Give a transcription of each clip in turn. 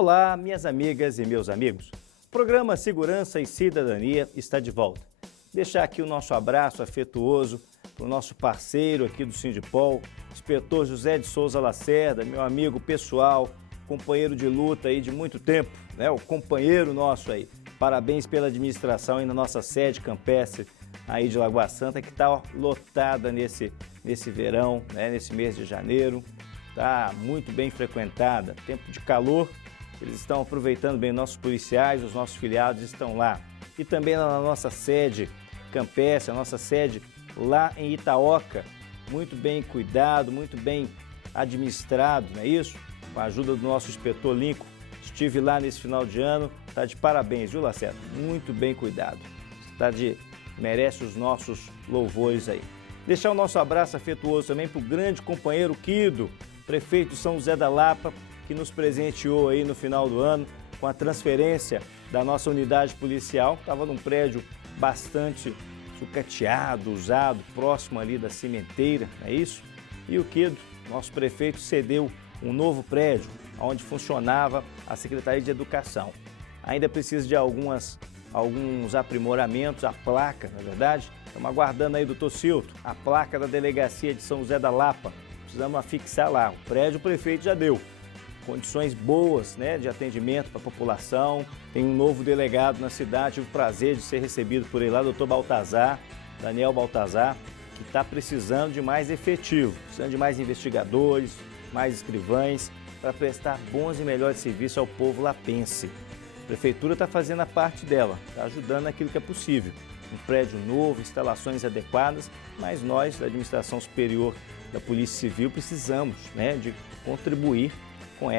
Olá, minhas amigas e meus amigos. O programa Segurança e Cidadania está de volta. Deixar aqui o nosso abraço afetuoso para o nosso parceiro aqui do Sindipol, inspetor José de Souza Lacerda, meu amigo pessoal, companheiro de luta aí de muito tempo, né? O companheiro nosso aí. Parabéns pela administração aí na nossa sede campestre aí de Lagoa Santa, que está lotada nesse verão, né? Nesse mês de janeiro. Está muito bem frequentada, tempo de calor, eles estão aproveitando bem, nossos policiais, os nossos filiados estão lá. E também na nossa sede campestre, a nossa sede lá em Itaoca, muito bem cuidado, muito bem administrado, não é isso? Com a ajuda do nosso inspetor Lincoln, estive lá nesse final de ano, está de parabéns, viu, Lacerda? Muito bem cuidado, merece os nossos louvores aí. Deixar o nosso abraço afetuoso também para o grande companheiro Quido, prefeito de São José da Lapa, que nos presenteou aí no final do ano com a transferência da nossa unidade policial. Estava num prédio bastante sucateado, usado, próximo ali da cimenteira, não é isso? E o Quido, nosso prefeito, cedeu um novo prédio, onde funcionava a Secretaria de Educação. Ainda precisa de alguns aprimoramentos, a placa, na verdade. Estamos aguardando aí, doutor Cilto, a placa da Delegacia de São José da Lapa. Precisamos afixar lá. O prédio o prefeito já deu. Condições boas, né, de atendimento para a população. Tem um novo delegado na cidade, tive o prazer de ser recebido por ele lá, doutor Baltazar, Daniel Baltazar, que está precisando de mais efetivo, precisando de mais investigadores, mais escrivães, para prestar bons e melhores serviços ao povo lapense. A prefeitura está fazendo a parte dela, está ajudando naquilo que é possível. Um prédio novo, instalações adequadas, mas nós, da Administração Superior da Polícia Civil, precisamos, né, de contribuir com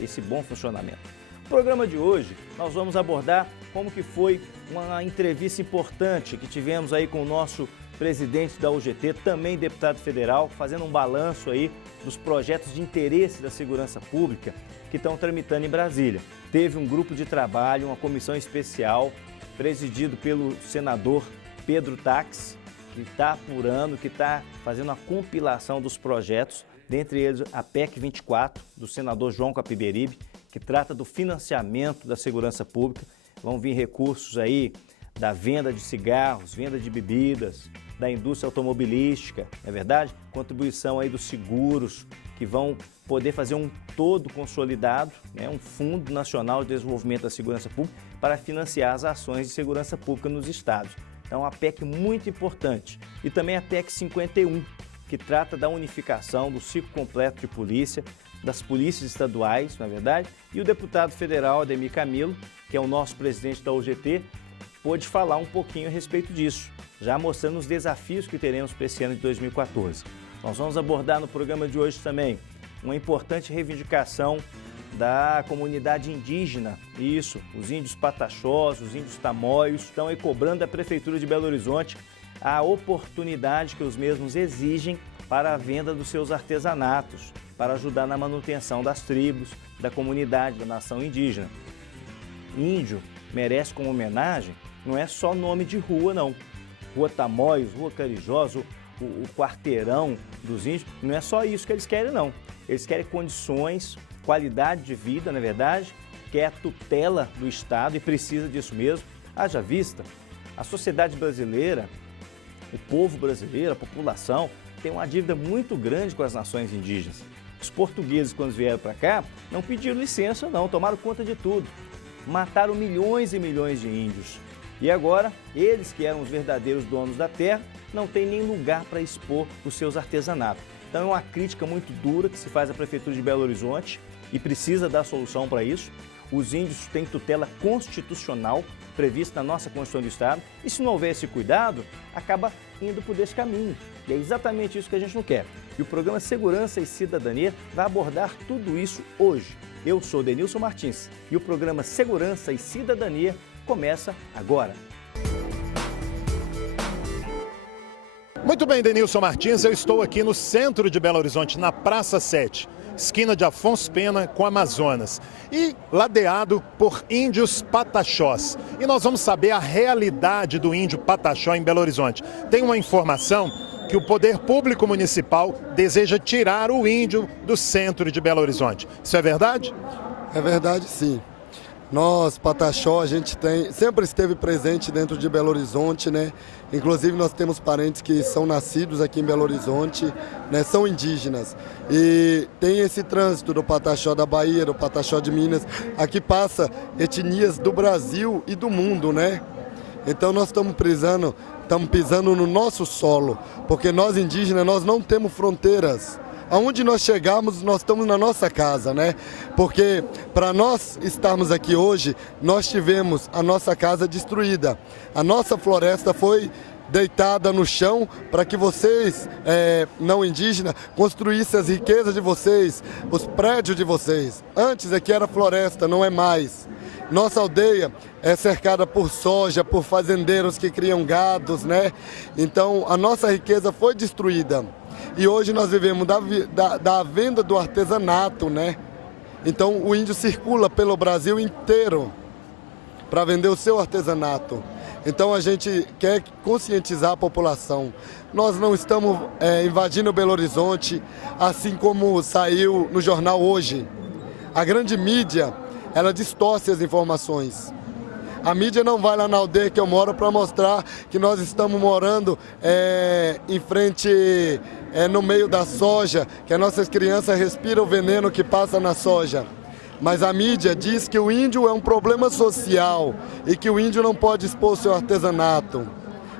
esse bom funcionamento. No programa de hoje, nós vamos abordar como que foi uma entrevista importante que tivemos aí com o nosso presidente da UGT, também deputado federal, fazendo um balanço aí dos projetos de interesse da segurança pública que estão tramitando em Brasília. Teve um grupo de trabalho, uma comissão especial, presidido pelo senador Pedro Tax, que está apurando, que está fazendo a compilação dos projetos, dentre eles a PEC 24, do senador João Capiberibe, que trata do financiamento da segurança pública. Vão vir recursos aí da venda de cigarros, venda de bebidas, da indústria automobilística, não é verdade? Contribuição aí dos seguros, que vão poder fazer um todo consolidado, né? Um Fundo Nacional de Desenvolvimento da Segurança Pública para financiar as ações de segurança pública nos estados. Então, uma PEC muito importante. E também a PEC 51, que trata da unificação do ciclo completo de polícia, das polícias estaduais, não é verdade? E o deputado federal Ademir Camilo, que é o nosso presidente da UGT, pôde falar um pouquinho a respeito disso, já mostrando os desafios que teremos para esse ano de 2014. Nós vamos abordar no programa de hoje também uma importante reivindicação da comunidade indígena, isso, os índios pataxós, os índios tamoios, estão aí cobrando da Prefeitura de Belo Horizonte a oportunidade que os mesmos exigem para a venda dos seus artesanatos, para ajudar na manutenção das tribos, da comunidade, da nação indígena. Índio merece como homenagem, não é só nome de rua, não. Rua Tamoios, Rua Carijós, o quarteirão dos índios, não é só isso que eles querem, não. Eles querem condições, qualidade de vida, na verdade, que é a tutela do Estado e precisa disso mesmo. Haja vista, a sociedade brasileira, o povo brasileiro, a população, tem uma dívida muito grande com as nações indígenas. Os portugueses, quando vieram para cá, não pediram licença, não, tomaram conta de tudo. Mataram milhões e milhões de índios. E agora, eles que eram os verdadeiros donos da terra, não têm nem lugar para expor os seus artesanatos. Então é uma crítica muito dura que se faz à Prefeitura de Belo Horizonte e precisa dar solução para isso. Os índios têm tutela constitucional prevista na nossa Constituição do Estado e se não houver esse cuidado, acaba indo por esse caminho. E é exatamente isso que a gente não quer. E o programa Segurança e Cidadania vai abordar tudo isso hoje. Eu sou Denilson Martins e o programa Segurança e Cidadania começa agora. Muito bem, Denilson Martins, eu estou aqui no centro de Belo Horizonte, na Praça 7, esquina de Afonso Pena com Amazonas, e ladeado por índios pataxós. E nós vamos saber a realidade do índio pataxó em Belo Horizonte. Tem uma informação que o Poder Público Municipal deseja tirar o índio do centro de Belo Horizonte. Isso é verdade? É verdade, sim. Nós, Pataxó, a gente sempre esteve presente dentro de Belo Horizonte, né? Inclusive nós temos parentes que são nascidos aqui em Belo Horizonte, né? São indígenas. E tem esse trânsito do Pataxó da Bahia, do Pataxó de Minas. Aqui passa etnias do Brasil e do mundo, né? Então nós estamos pisando no nosso solo, porque nós indígenas, nós não temos fronteiras. Aonde nós chegamos, nós estamos na nossa casa, né? Porque para nós estarmos aqui hoje, nós tivemos a nossa casa destruída. A nossa floresta foi deitada no chão para que vocês, não indígenas, construíssem as riquezas de vocês, os prédios de vocês. Antes aqui era floresta, não é mais. Nossa aldeia é cercada por soja, por fazendeiros que criam gados, né? Então a nossa riqueza foi destruída. E hoje nós vivemos da venda do artesanato, né? Então o índio circula pelo Brasil inteiro para vender o seu artesanato. Então a gente quer conscientizar a população. Nós não estamos invadindo Belo Horizonte, assim como saiu no jornal hoje. A grande mídia, ela distorce as informações. A mídia não vai lá na aldeia que eu moro para mostrar que nós estamos morando em frente, no meio da soja, que as nossas crianças respiram o veneno que passa na soja. Mas a mídia diz que o índio é um problema social e que o índio não pode expor o seu artesanato.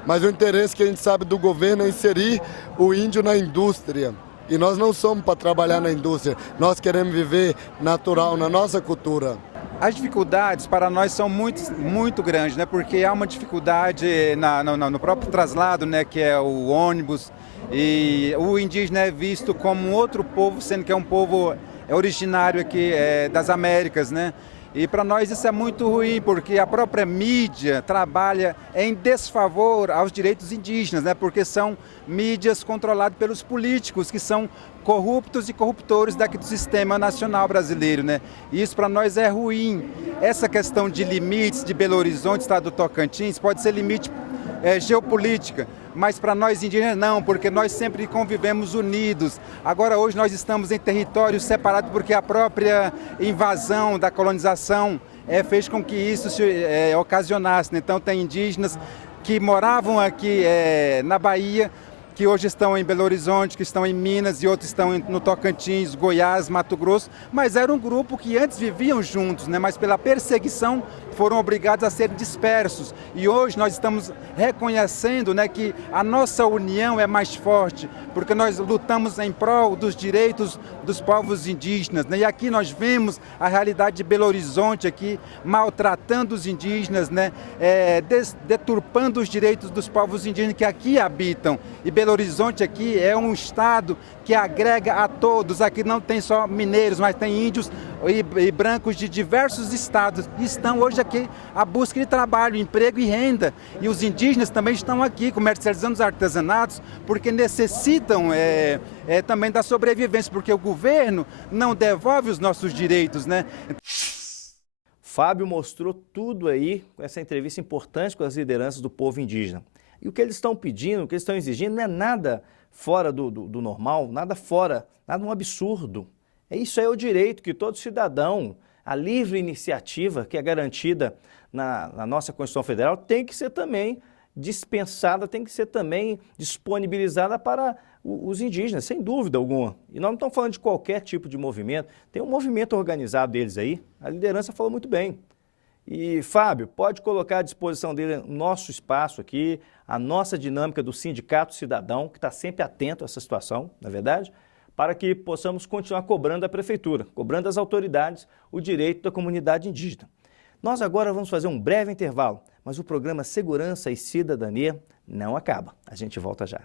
Mas o interesse que a gente sabe do governo é inserir o índio na indústria. E nós não somos para trabalhar na indústria, nós queremos viver natural, na nossa cultura. As dificuldades para nós são muito grandes, né? Porque há uma dificuldade no próprio traslado, né? Que é o ônibus, e o indígena é visto como um outro povo, sendo que é um povo originário aqui das Américas, né? E para nós isso é muito ruim, porque a própria mídia trabalha em desfavor aos direitos indígenas, né? Porque são mídias controladas pelos políticos, que são corruptos e corruptores daqui do sistema nacional brasileiro, né? E isso para nós é ruim. Essa questão de limites de Belo Horizonte, estado do Tocantins, pode ser limite geopolítica, mas para nós indígenas não, porque nós sempre convivemos unidos. Agora hoje nós estamos em territórios separados porque a própria invasão da colonização fez com que isso se ocasionasse, né? Então tem indígenas que moravam aqui na Bahia, que hoje estão em Belo Horizonte, que estão em Minas e outros estão no Tocantins, Goiás, Mato Grosso, mas era um grupo que antes viviam juntos, né? Mas pela perseguição foram obrigados a ser dispersos. E hoje nós estamos reconhecendo, né, que a nossa união é mais forte, porque nós lutamos em prol dos direitos dos povos indígenas, né? E aqui nós vemos a realidade de Belo Horizonte aqui, maltratando os indígenas, né? Deturpando os direitos dos povos indígenas que aqui habitam. E Belo Horizonte aqui é um estado que agrega a todos. Aqui não tem só mineiros, mas tem índios e brancos de diversos estados que estão hoje aqui à busca de trabalho, emprego e renda. E os indígenas também estão aqui comercializando os artesanatos porque necessitam também da sobrevivência, porque o governo não devolve os nossos direitos, né? Fábio mostrou tudo aí com essa entrevista importante com as lideranças do povo indígena. E o que eles estão pedindo, o que eles estão exigindo não é nada fora do normal, nada um absurdo. Isso é o direito que todo cidadão, a livre iniciativa que é garantida na nossa Constituição Federal, tem que ser também dispensada, tem que ser também disponibilizada para os indígenas, sem dúvida alguma. E nós não estamos falando de qualquer tipo de movimento, tem um movimento organizado deles aí, a liderança falou muito bem. E, Fábio, pode colocar à disposição dele o nosso espaço aqui, a nossa dinâmica do Sindicato Cidadão, que está sempre atento a essa situação, na verdade, para que possamos continuar cobrando a Prefeitura, cobrando as autoridades o direito da comunidade indígena. Nós agora vamos fazer um breve intervalo, mas o programa Segurança e Cidadania não acaba. A gente volta já.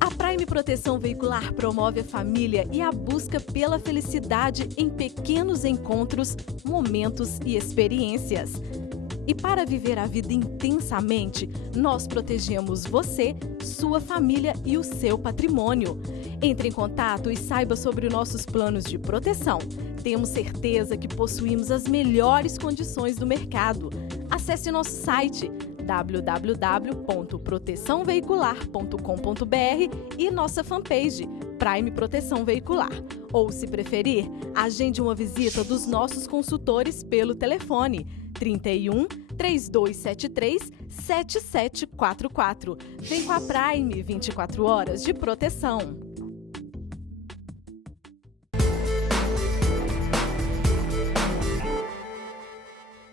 A Prime Proteção Veicular promove a família e a busca pela felicidade em pequenos encontros, momentos e experiências. E para viver a vida intensamente, nós protegemos você, sua família e o seu patrimônio. Entre em contato e saiba sobre nossos planos de proteção. Temos certeza que possuímos as melhores condições do mercado. Acesse nosso site www.proteçãoveicular.com.br e nossa fanpage Prime Proteção Veicular. Ou, se preferir, agende uma visita dos nossos consultores pelo telefone 31 3273 7744. Vem com a Prime, 24 horas de proteção.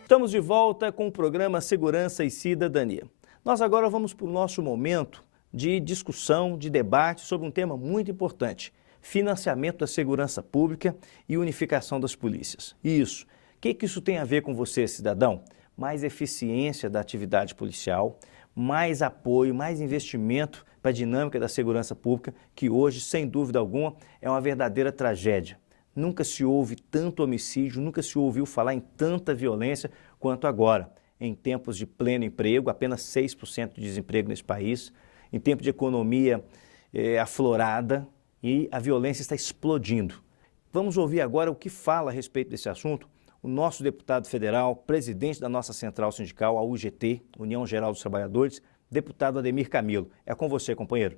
Estamos de volta com o programa Segurança e Cidadania. Nós agora vamos para o nosso momento de discussão, de debate sobre um tema muito importante: financiamento da segurança pública e unificação das polícias. Isso. O que isso tem a ver com você, cidadão? Mais eficiência da atividade policial, mais apoio, mais investimento para a dinâmica da segurança pública, que hoje, sem dúvida alguma, é uma verdadeira tragédia. Nunca se houve tanto homicídio, nunca se ouviu falar em tanta violência quanto agora. Em tempos de pleno emprego, apenas 6% de desemprego nesse país, em tempo de economia aflorada, e a violência está explodindo. Vamos ouvir agora o que fala a respeito desse assunto o nosso deputado federal, presidente da nossa central sindical, a UGT, União Geral dos Trabalhadores, deputado Ademir Camilo. É com você, companheiro.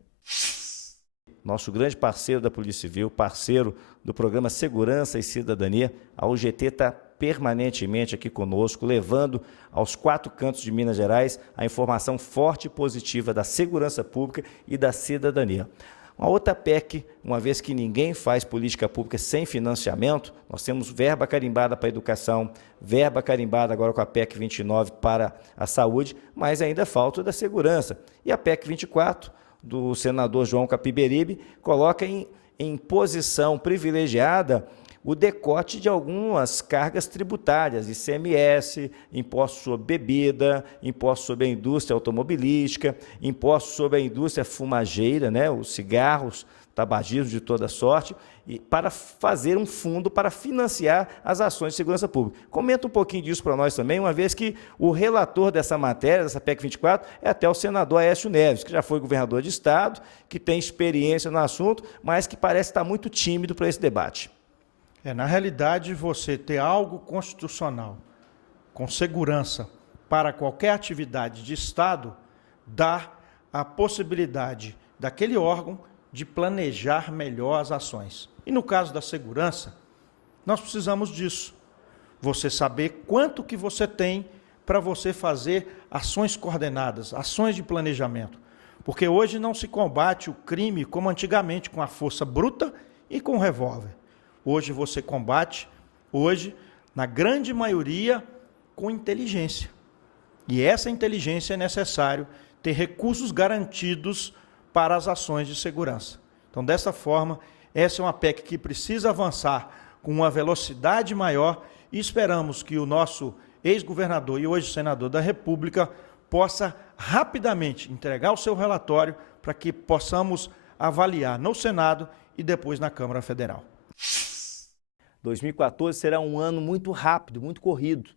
Nosso grande parceiro da Polícia Civil, parceiro do programa Segurança e Cidadania, a UGT está permanentemente aqui conosco, levando aos 4 cantos de Minas Gerais a informação forte e positiva da segurança pública e da cidadania. Uma outra PEC, uma vez que ninguém faz política pública sem financiamento, nós temos verba carimbada para a educação, verba carimbada agora com a PEC 29 para a saúde, mas ainda falta da segurança. E a PEC 24, do senador João Capiberibe, coloca em posição privilegiada o decote de algumas cargas tributárias, ICMS, imposto sobre bebida, imposto sobre a indústria automobilística, imposto sobre a indústria fumageira, né, os cigarros, tabagismo de toda sorte, e para fazer um fundo para financiar as ações de segurança pública. Comenta um pouquinho disso para nós também, uma vez que o relator dessa matéria, dessa PEC 24, é até o senador Aécio Neves, que já foi governador de Estado, que tem experiência no assunto, mas que parece estar muito tímido para esse debate. Na realidade, você ter algo constitucional com segurança para qualquer atividade de Estado dá a possibilidade daquele órgão de planejar melhor as ações. E no caso da segurança, nós precisamos disso. Você saber quanto que você tem para você fazer ações coordenadas, ações de planejamento. Porque hoje não se combate o crime como antigamente, com a força bruta e com o revólver. Hoje você combate, na grande maioria, com inteligência. E essa inteligência é necessário ter recursos garantidos para as ações de segurança. Então, dessa forma, essa é uma PEC que precisa avançar com uma velocidade maior e esperamos que o nosso ex-governador e hoje senador da República possa rapidamente entregar o seu relatório para que possamos avaliar no Senado e depois na Câmara Federal. 2014 será um ano muito rápido, muito corrido.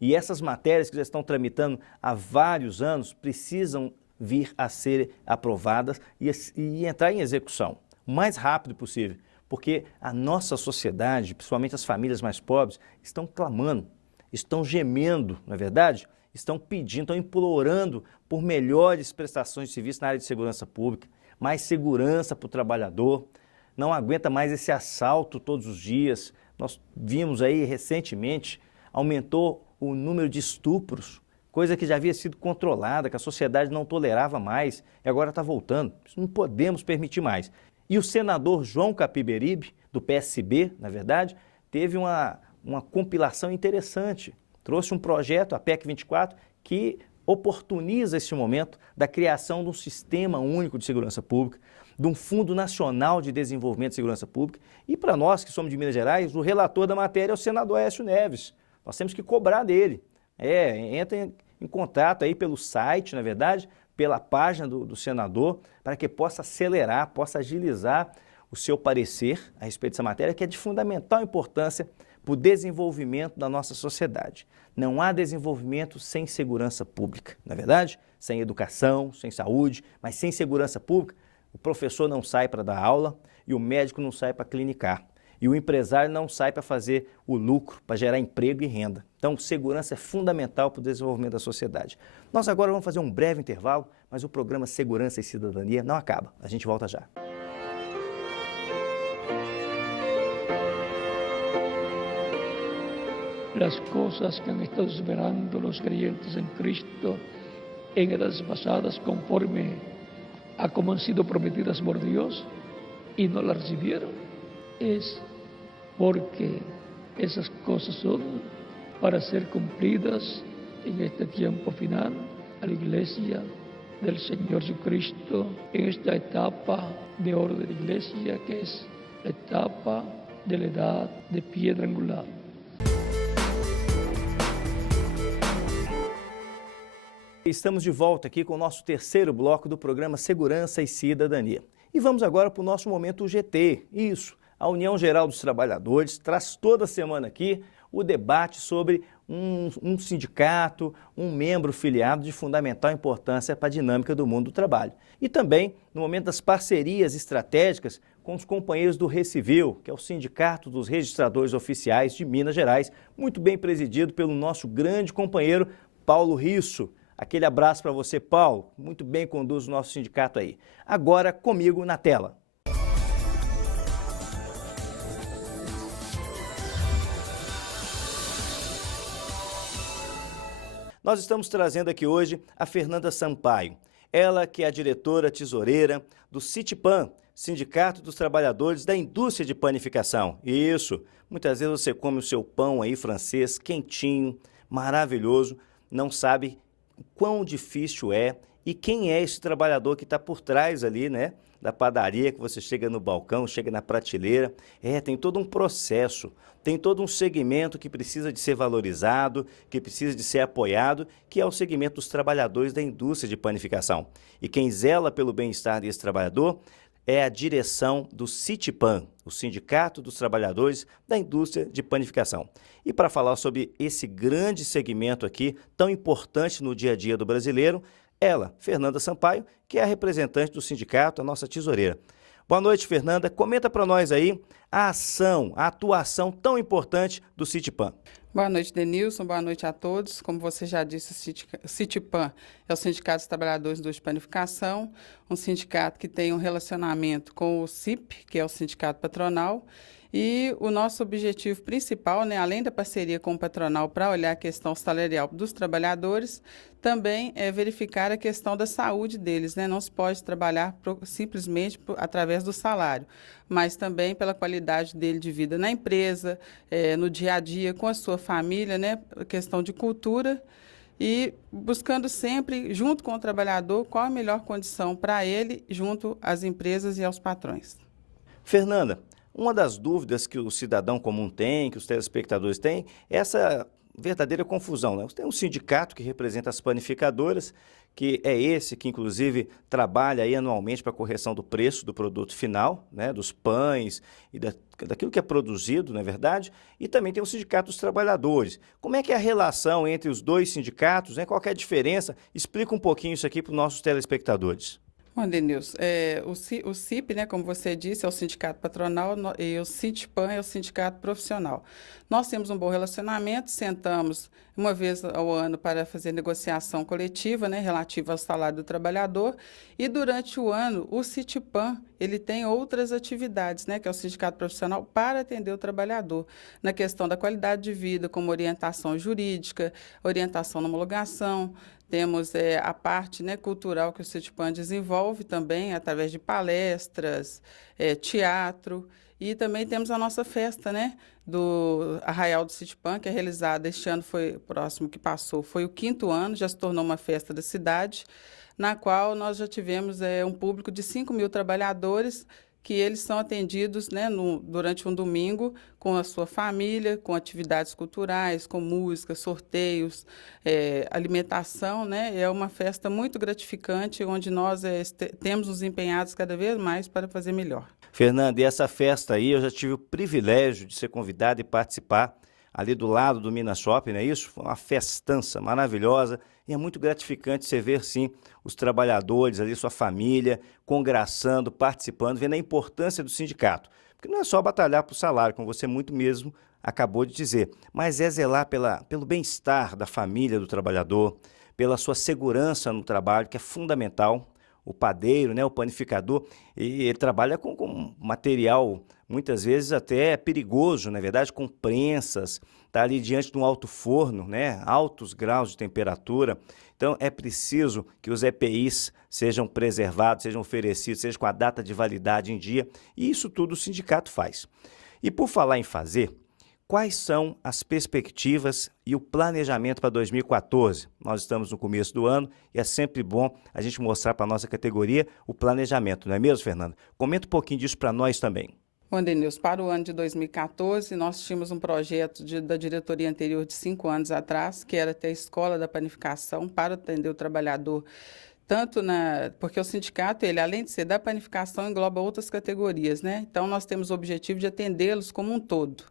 E essas matérias que já estão tramitando há vários anos precisam vir a ser aprovadas e entrar em execução o mais rápido possível. Porque a nossa sociedade, principalmente as famílias mais pobres, estão clamando, estão gemendo, não é verdade? Estão pedindo, estão implorando por melhores prestações de serviço na área de segurança pública, mais segurança para o trabalhador. Não aguenta mais esse assalto todos os dias. Nós vimos aí recentemente, aumentou o número de estupros, coisa que já havia sido controlada, que a sociedade não tolerava mais e agora está voltando. Isso não podemos permitir mais. E o senador João Capiberibe, do PSB, na verdade, teve uma compilação interessante. Trouxe um projeto, a PEC 24, que oportuniza esse momento da criação de um sistema único de segurança pública, de um Fundo Nacional de Desenvolvimento de Segurança Pública. E para nós que somos de Minas Gerais, o relator da matéria é o senador Aécio Neves. Nós temos que cobrar dele. Entra em contato aí pelo site, na verdade, pela página do senador, para que possa acelerar, possa agilizar o seu parecer a respeito dessa matéria, que é de fundamental importância para o desenvolvimento da nossa sociedade. Não há desenvolvimento sem segurança pública, não é verdade? Sem educação, sem saúde, mas sem segurança pública, o professor não sai para dar aula e o médico não sai para clinicar. E o empresário não sai para fazer o lucro, para gerar emprego e renda. Então, segurança é fundamental para o desenvolvimento da sociedade. Nós agora vamos fazer um breve intervalo, mas o programa Segurança e Cidadania não acaba. A gente volta já. las cosas que han estado esperando los creyentes en Cristo en edades pasadas conforme a como han sido prometidas por Dios y no las recibieron, es porque esas cosas son para ser cumplidas en este tiempo final a la iglesia del Señor Jesucristo, en esta etapa de oro de la iglesia, que es la etapa de la edad de piedra angular. Estamos de volta aqui com o nosso terceiro bloco do programa Segurança e Cidadania. E vamos agora para o nosso momento GT. Isso, a União Geral dos Trabalhadores traz toda semana aqui o debate sobre um sindicato, um membro filiado de fundamental importância para a dinâmica do mundo do trabalho. E também no momento das parcerias estratégicas com os companheiros do Recivil, que é o Sindicato dos Registradores Oficiais de Minas Gerais, muito bem presidido pelo nosso grande companheiro Paulo Risso. Aquele abraço para você, Paulo. Muito bem conduz o nosso sindicato aí. Agora comigo na tela. Nós estamos trazendo aqui hoje a Fernanda Sampaio. Ela que é a diretora tesoureira do Citipan, Sindicato dos Trabalhadores da Indústria de Panificação. Isso, muitas vezes você come o seu pão aí francês, quentinho, maravilhoso, não sabe o quão difícil é e quem é esse trabalhador que está por trás ali, né? Da padaria, que você chega no balcão, chega na prateleira. Tem todo um processo, tem todo um segmento que precisa de ser valorizado, que precisa de ser apoiado, que é o segmento dos trabalhadores da indústria de panificação. E quem zela pelo bem-estar desse trabalhador é a direção do Citipan, o Sindicato dos Trabalhadores da Indústria de Panificação. E para falar sobre esse grande segmento aqui, tão importante no dia a dia do brasileiro, ela, Fernanda Sampaio, que é a representante do sindicato, a nossa tesoureira. Boa noite, Fernanda. Comenta para nós aí a ação, a atuação tão importante do Citipan. Boa noite, Denilson. Boa noite a todos. Como você já disse, o Citipan é o Sindicato dos Trabalhadores de Panificação, um sindicato que tem um relacionamento com o CIP, que é o Sindicato Patronal, e o nosso objetivo principal, né, além da parceria com o patronal para olhar a questão salarial dos trabalhadores, também é verificar a questão da saúde deles, né? Não se pode trabalhar simplesmente através do salário, mas também pela qualidade dele de vida na empresa, no dia a dia, com a sua família, né? A questão de cultura e buscando sempre, junto com o trabalhador, qual a melhor condição para ele, junto às empresas e aos patrões. Fernanda, uma das dúvidas que o cidadão comum tem, que os telespectadores têm, é essa verdadeira confusão, né? Você tem um sindicato que representa as panificadoras, que é esse que, inclusive, trabalha aí anualmente para a correção do preço do produto final, né? Dos pães e daquilo que é produzido, não é verdade? E também tem o Sindicato dos Trabalhadores. Como é que é a relação entre os dois sindicatos, né? Qual que é a diferença? Explica um pouquinho isso aqui para os nossos telespectadores. Bom, Denilson, o CIP, né, como você disse, é o sindicato patronal e o Citipan é o sindicato profissional. Nós temos um bom relacionamento, sentamos uma vez ao ano para fazer negociação coletiva, né, relativa ao salário do trabalhador, e durante o ano o Citipan ele tem outras atividades, né, que é o sindicato profissional, para atender o trabalhador na questão da qualidade de vida, como orientação jurídica, orientação na homologação. Temos a parte, né, cultural que o Citipan desenvolve também, através de palestras, teatro, e também temos a nossa festa, né, do Arraial do Citipan, que é realizada este ano, foi próximo que passou, foi o 5º ano, já se tornou uma festa da cidade, na qual nós já tivemos um público de 5.000 trabalhadores, que eles são atendidos, né, durante um domingo com a sua família, com atividades culturais, com música, sorteios, alimentação, né? É uma festa muito gratificante, onde nós temos nos empenhados cada vez mais para fazer melhor. Fernanda, e essa festa aí, eu já tive o privilégio de ser convidado e participar ali do lado do Minas Shopping, não é isso? Foi uma festança maravilhosa. E é muito gratificante você ver, sim, os trabalhadores ali, sua família, congraçando, participando, vendo a importância do sindicato. Porque não é só batalhar por salário, como você muito mesmo acabou de dizer, mas é zelar pelo bem-estar da família do trabalhador, pela sua segurança no trabalho, que é fundamental. O padeiro, né, o panificador, e ele trabalha com material, muitas vezes até perigoso, na verdade, com prensas, está ali diante de um alto forno, né? Altos graus de temperatura. Então, é preciso que os EPIs sejam preservados, sejam oferecidos, sejam com a data de validade em dia, e isso tudo o sindicato faz. E por falar em fazer, quais são as perspectivas e o planejamento para 2014? Nós estamos no começo do ano e é sempre bom a gente mostrar para a nossa categoria o planejamento, não é mesmo, Fernanda? Comenta um pouquinho disso para nós também. Bom, Denilson, para o ano de 2014, nós tínhamos um projeto da diretoria anterior de 5 anos atrás, que era ter a escola da panificação para atender o trabalhador, porque o sindicato, ele, além de ser da panificação, engloba outras categorias, né? Então, nós temos o objetivo de atendê-los como um todo.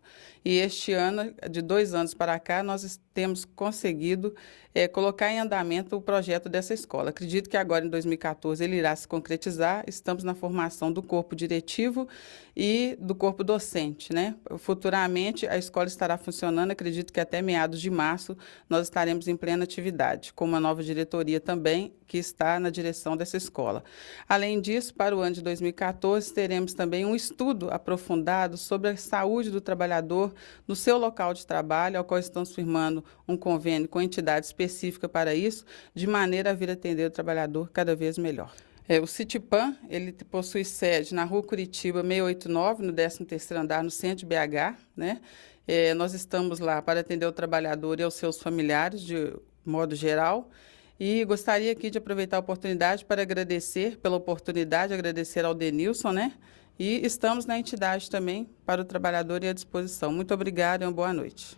E este ano, de 2 anos para cá, nós temos conseguido colocar em andamento o projeto dessa escola. Acredito que agora, em 2014, ele irá se concretizar. Estamos na formação do corpo diretivo e do corpo docente, né? Futuramente, a escola estará funcionando. Acredito que até meados de março nós estaremos em plena atividade, com uma nova diretoria também, que está na direção dessa escola. Além disso, para o ano de 2014, teremos também um estudo aprofundado sobre a saúde do trabalhador no seu local de trabalho, ao qual estamos firmando um convênio com entidade específica para isso, de maneira a vir atender o trabalhador cada vez melhor. O Citipan, ele possui sede na Rua Curitiba 689, no 13º andar, no centro de BH, né? Nós estamos lá para atender o trabalhador e aos seus familiares, de modo geral. E gostaria aqui de aproveitar a oportunidade para agradecer pela oportunidade, agradecer ao Denilson, né? E estamos na entidade também para o trabalhador e à disposição. Muito obrigada e uma boa noite.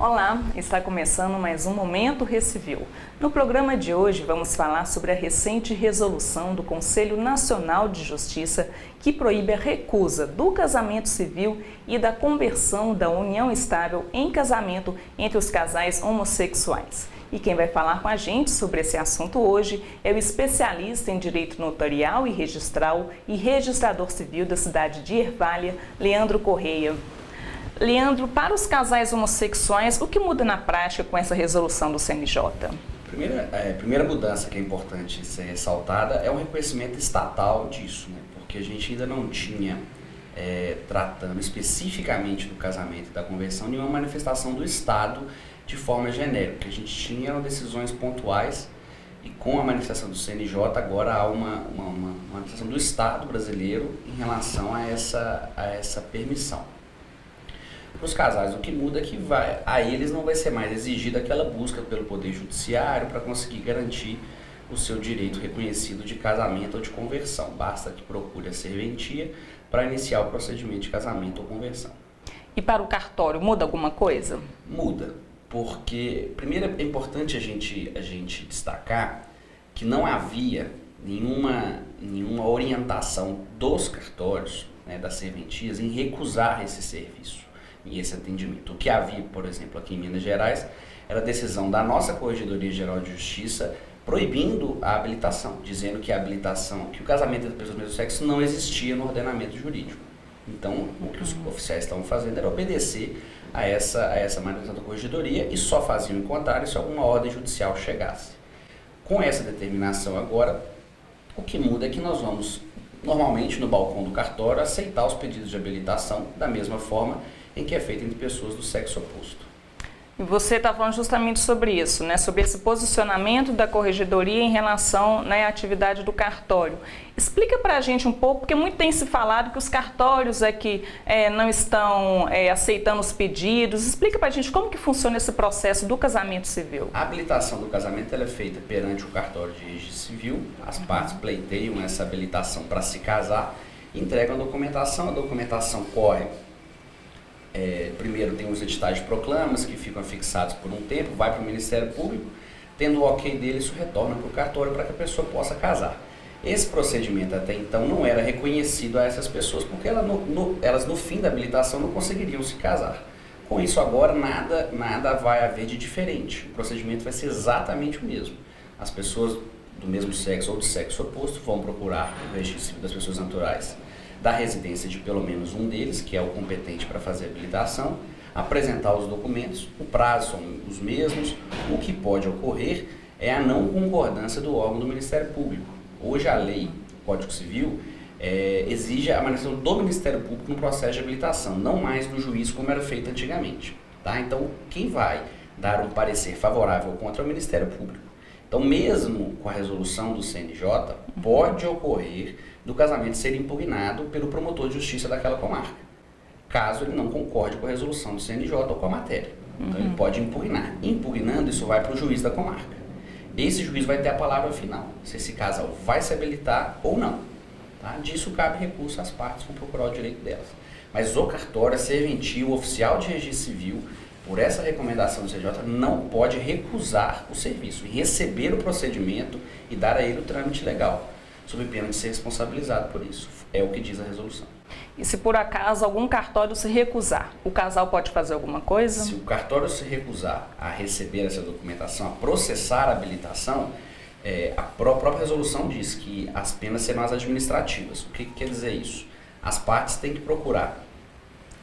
Olá, está começando mais um Momento Recivil. No programa de hoje vamos falar sobre a recente resolução do Conselho Nacional de Justiça que proíbe a recusa do casamento civil e da conversão da união estável em casamento entre os casais homossexuais. E quem vai falar com a gente sobre esse assunto hoje é o especialista em direito notarial e registral e registrador civil da cidade de Ervália, Leandro Correia. Leandro, para os casais homossexuais, o que muda na prática com essa resolução do CNJ? Primeira mudança que é importante ser ressaltada é o reconhecimento estatal disso, né? Porque a gente ainda não tinha, tratando especificamente do casamento e da conversão, nenhuma manifestação do Estado de forma genérica. O que a gente tinha eram decisões pontuais e com a manifestação do CNJ agora há uma manifestação do Estado brasileiro em relação a essa permissão. Para os casais, o que muda é que a eles não vai ser mais exigida aquela busca pelo Poder Judiciário para conseguir garantir o seu direito reconhecido de casamento ou de conversão. Basta que procure a serventia para iniciar o procedimento de casamento ou conversão. E para o cartório, muda alguma coisa? Muda, porque primeiro é importante a gente destacar que não havia nenhuma orientação dos cartórios, né, das serventias, em recusar esse serviço e esse atendimento. O que havia, por exemplo, aqui em Minas Gerais, era a decisão da nossa Corregedoria Geral de Justiça proibindo a habilitação, dizendo que que o casamento entre pessoas do mesmo sexo não existia no ordenamento jurídico. Então, o que os oficiais estavam fazendo era obedecer a essa manifestação da Corregedoria e só faziam em contrário se alguma ordem judicial chegasse. Com essa determinação agora, o que muda é que nós vamos, normalmente no balcão do cartório, aceitar os pedidos de habilitação da mesma forma em que é feito entre pessoas do sexo oposto. E você está falando justamente sobre isso, né? Sobre esse posicionamento da Corregedoria em relação, né, à atividade do cartório. Explica para a gente um pouco, porque muito tem se falado que os cartórios não estão aceitando os pedidos. Explica para a gente como que funciona esse processo do casamento civil. A habilitação do casamento ela é feita perante o cartório de registro civil. As partes pleiteiam essa habilitação para se casar, entregam a documentação corre. Primeiro tem os editais de proclamas que ficam fixados por um tempo, vai para o Ministério Público, tendo o ok dele, isso retorna para o cartório para que a pessoa possa casar. Esse procedimento até então não era reconhecido a essas pessoas, porque elas no fim da habilitação não conseguiriam se casar. Com isso agora nada vai haver de diferente, o procedimento vai ser exatamente o mesmo. As pessoas do mesmo sexo ou do sexo oposto vão procurar o registro civil das pessoas naturais da residência de pelo menos um deles, que é o competente para fazer a habilitação. apresentar os documentos, o prazo são os mesmos, o que pode ocorrer é a não concordância do órgão do Ministério Público. Hoje a lei, o Código Civil, exige a manifestação do Ministério Público no processo de habilitação, não mais do juiz como era feito antigamente. Tá? Então, quem vai dar um parecer favorável contra o Ministério Público. Então, mesmo com a resolução do CNJ, pode ocorrer do casamento ser impugnado pelo promotor de justiça daquela comarca, caso ele não concorde com a resolução do CNJ ou com a matéria. Então, ele pode impugnar. Impugnando, isso vai para o juiz da comarca. Esse juiz vai ter a palavra final, se esse casal vai se habilitar ou não. Tá? Disso cabe recurso às partes, vão procurar o direito delas. Mas o cartório, a serventia, o oficial de registro civil, por essa recomendação do CNJ, não pode recusar o serviço, receber o procedimento e dar a ele o trâmite legal, sob pena de ser responsabilizado por isso. É o que diz a resolução. E se por acaso algum cartório se recusar, o casal pode fazer alguma coisa? Se o cartório se recusar a receber essa documentação, a processar a habilitação, a própria resolução diz que as penas serão as administrativas. O que quer dizer isso? As partes têm que procurar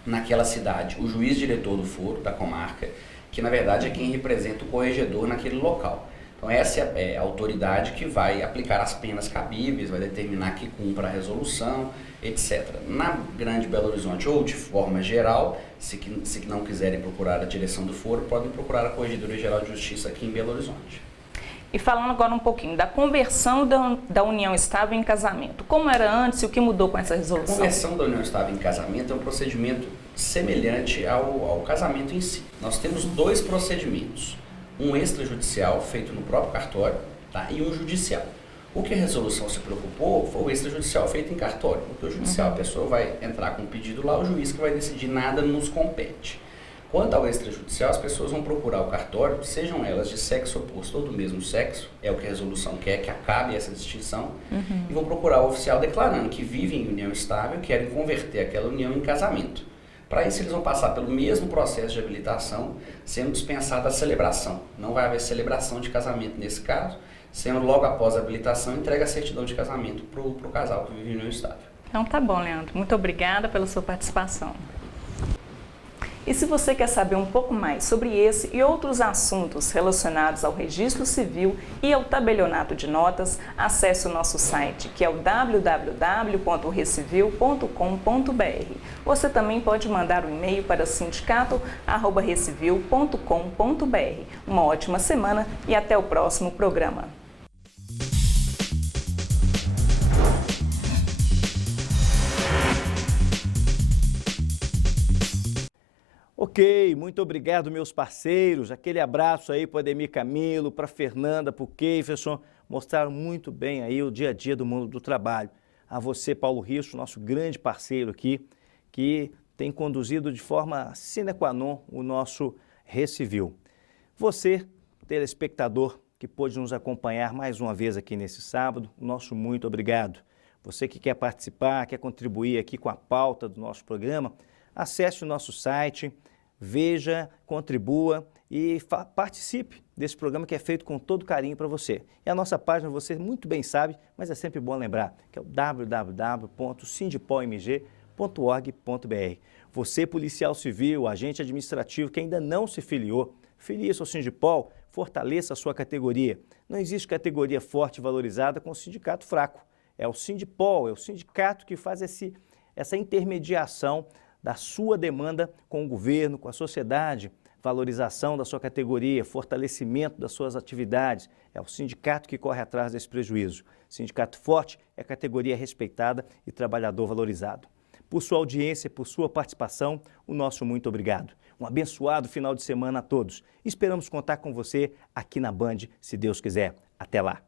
naquela cidade o juiz diretor do foro, da comarca, que na verdade é quem representa o corregedor naquele local. Então essa é a autoridade que vai aplicar as penas cabíveis, vai determinar que cumpra a resolução, etc. Na Grande Belo Horizonte ou de forma geral, se não quiserem procurar a direção do foro, podem procurar a Corregedoria Geral de Justiça aqui em Belo Horizonte. E falando agora um pouquinho da conversão da união estável em casamento. Como era antes e o que mudou com essa resolução? A conversão da união estável em casamento é um procedimento semelhante ao casamento em si. Nós temos dois procedimentos. Um extrajudicial, feito no próprio cartório, tá? E um judicial. O que a resolução se preocupou foi o extrajudicial feito em cartório. Porque o judicial, a pessoa vai entrar com um pedido lá, o juiz que vai decidir, nada nos compete. Quanto ao extrajudicial, as pessoas vão procurar o cartório, sejam elas de sexo oposto ou do mesmo sexo, é o que a resolução quer, que acabe essa distinção, e vão procurar o oficial declarando que vivem em união estável e querem converter aquela união em casamento. Para isso, eles vão passar pelo mesmo processo de habilitação, sendo dispensada a celebração. Não vai haver celebração de casamento nesse caso, sendo logo após a habilitação, entrega a certidão de casamento para o casal que vive em união estável. Então tá bom, Leandro. Muito obrigada pela sua participação. E se você quer saber um pouco mais sobre esse e outros assuntos relacionados ao registro civil e ao tabelionato de notas, acesse o nosso site, que é o www.recivil.com.br. Você também pode mandar um e-mail para sindicato@recivil.com.br. Uma ótima semana e até o próximo programa. Ok, muito obrigado, meus parceiros. Aquele abraço aí para o Ademir Camilo, para a Fernanda, para o Keiferson. Mostraram muito bem aí o dia a dia do mundo do trabalho. A você, Paulo Risso, nosso grande parceiro aqui, que tem conduzido de forma sine qua non o nosso Recivil. Você, telespectador, que pôde nos acompanhar mais uma vez aqui nesse sábado, nosso muito obrigado. Você que quer participar, quer contribuir aqui com a pauta do nosso programa, acesse o nosso site, veja, contribua e participe desse programa que é feito com todo carinho para você. E a nossa página você muito bem sabe, mas é sempre bom lembrar, que é o www.sindipolmg.org.br. Você, policial civil, agente administrativo que ainda não se filiou, filie-se ao Sindipol, fortaleça a sua categoria. Não existe categoria forte e valorizada com sindicato fraco. É o Sindipol, é o sindicato que faz essa intermediação da sua demanda com o governo, com a sociedade, valorização da sua categoria, fortalecimento das suas atividades. É o sindicato que corre atrás desse prejuízo. Sindicato forte é categoria respeitada e trabalhador valorizado. Por sua audiência, por sua participação, o nosso muito obrigado. Um abençoado final de semana a todos. Esperamos contar com você aqui na Band, se Deus quiser. Até lá.